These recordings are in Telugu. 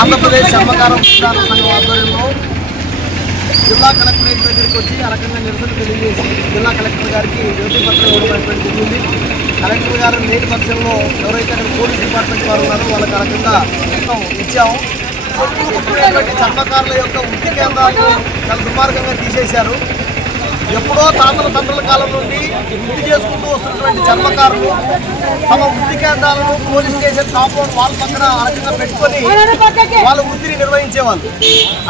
ఆంధ్రప్రదేశ్ చర్మకార విధాన సంఘం ఆధ్వర్యంలో జిల్లా కలెక్టరేట్ దగ్గరికి వచ్చి ఆ రకంగా నిరసన తెలియజేసి జిల్లా కలెక్టర్ గారికి వినతి పత్రం ఇవ్వడం జరిగింది. కలెక్టర్ గారు లేని పక్షంలో ఎవరైతే అక్కడ పోలీస్ డిపార్ట్మెంట్ వారు ఉన్నారో వాళ్ళకి ఆ రకంగా ఇచ్చాము. కొట్టుకునేటువంటి చర్మకారుల యొక్క వృత్తి కేంద్రాలను చాలా దుర్మార్గంగా తీసేశారు. ఎప్పుడో తాతల తండ్రుల కాలం నుండి వృత్తి చేసుకుంటూ వస్తున్నటువంటి చర్మకారులు తమ వృత్తి కేంద్రాలను పోలీస్ స్టేషన్ కాంపౌండ్ వాళ్ళ పక్కన అరకంగా పెట్టుకొని వాళ్ళ వృత్తిని నిర్వహించేవాళ్ళు.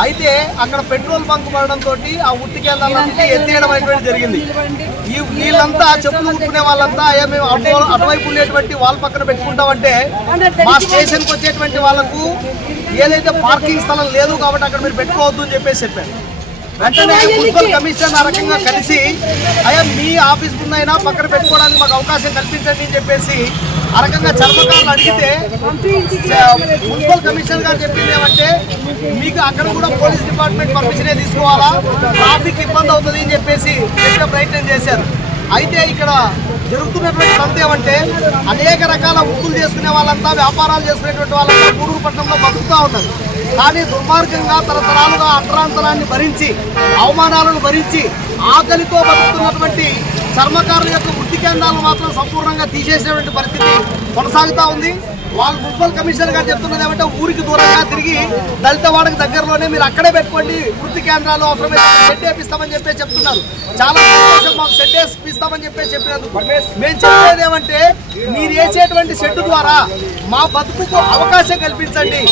అయితే అక్కడ పెట్రోల్ బంక్ పడడంతో ఆ వృత్తి కేంద్రాలన్నీ ఎత్తేయడం అనేటువంటి జరిగింది. వీళ్ళంతా చెప్పులు కుట్టుకునే వాళ్ళంతా మేము అటువైపు ఉండేటువంటి వాళ్ళ పక్కన పెట్టుకుంటామంటే మా స్టేషన్కి వచ్చేటువంటి వాళ్ళకు ఏదైతే పార్కింగ్ స్థలం లేదు కాబట్టి అక్కడ మీరు పెట్టుకోవద్దు అని చెప్పారు. వెంటనే మున్సిపల్ కమిషన్ ఆ రకంగా కలిసి అయ్యా మీ ఆఫీస్ ముందైనా పక్కన పెట్టుకోవడానికి మాకు అవకాశం కల్పించండి అని చెప్పేసి ఆ రకంగా చర్మకారులు అడిగితే మున్సిపల్ కమిషనర్ గారు చెప్పింది ఏమంటే మీకు అక్కడ కూడా పోలీస్ డిపార్ట్మెంట్ పర్మిషనే తీసుకోవాలా, ట్రాఫిక్ ఇబ్బంది అవుతుంది అని చెప్పేసి చెప్పే ప్రయత్నం చేశారు. అయితే ఇక్కడ జరుగుతున్నటువంటి సంత ఏమంటే అనేక రకాల వృత్తులు చేసుకునే వాళ్ళంతా వ్యాపారాలు చేసుకునేటువంటి వాళ్ళంతా గూడూరు పట్టణంలో బతుకుతూ ఉన్నారు. కానీ దుర్మార్గంగా తరతరాలుగా అట్రాంతరాన్ని భరించి అవమానాలను భరించి ఆకలితో బతుకుతున్నటువంటి చర్మకారుల యొక్క వృత్తి కేంద్రాలను మాత్రం సంపూర్ణంగా తీసేసినటువంటి పరిస్థితి కొనసాగుతూ ఉంది. వాళ్ళు మున్సిపల్ కమిషనర్ గారు చెప్తున్నది ఏమంటే ఊరికి దూరంగా తిరిగి దళితవాడకు దగ్గరలోనే మీరు అక్కడే పెట్టుకోండి వృత్తి కేంద్రాలు, అవసరమైతే షెడ్ వేపిస్తామని చెప్పి చెప్తున్నారు. చాలా సంతోషం, మాకు షెడ్ వేపిస్తామని చెప్పినందుకు. మేము చెప్పేది ఏమంటే మీరు వేసేటువంటి షెడ్ ద్వారా మా బతుకుకు అవకాశం కల్పించండి.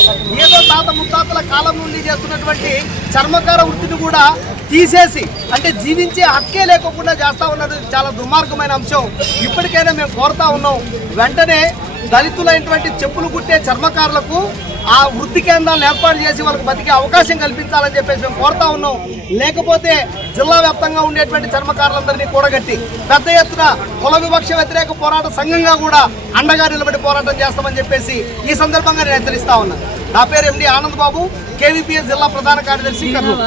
ఏదో తాత ముత్తాతల కాలం నుండి చేస్తున్నటువంటి చర్మకార వృత్తిని కూడా తీసేసి అంటే జీవించే హక్కే లేకుండా చేస్తూ ఉన్నది చాలా దుర్మార్గమైన అంశం. ఇప్పటికైనా మేము కోరుతా ఉన్నాం, వెంటనే దళితులైనటువంటి చెప్పులు కుట్టే చర్మకారులకు ఆ వృత్తి కేంద్రాలను ఏర్పాటు చేసి వాళ్ళకి బతికే అవకాశం కల్పించాలని చెప్పేసి మేము కోరుతా ఉన్నాం. లేకపోతే జిల్లా వ్యాప్తంగా ఉండేటువంటి చర్మకారులందరినీ కూడగట్టి పెద్ద ఎత్తున కుల వివక్ష వ్యతిరేక పోరాట సంఘంగా కూడా అండగా నిలబడి పోరాటం చేస్తామని చెప్పేసి ఈ సందర్భంగా నేను హెచ్చరిస్తా ఉన్నాను. నా పేరు ఎండి ఆనంద్ బాబు, కేవీపీఎస్ జిల్లా ప్రధాన కార్యదర్శి కర్నూలు.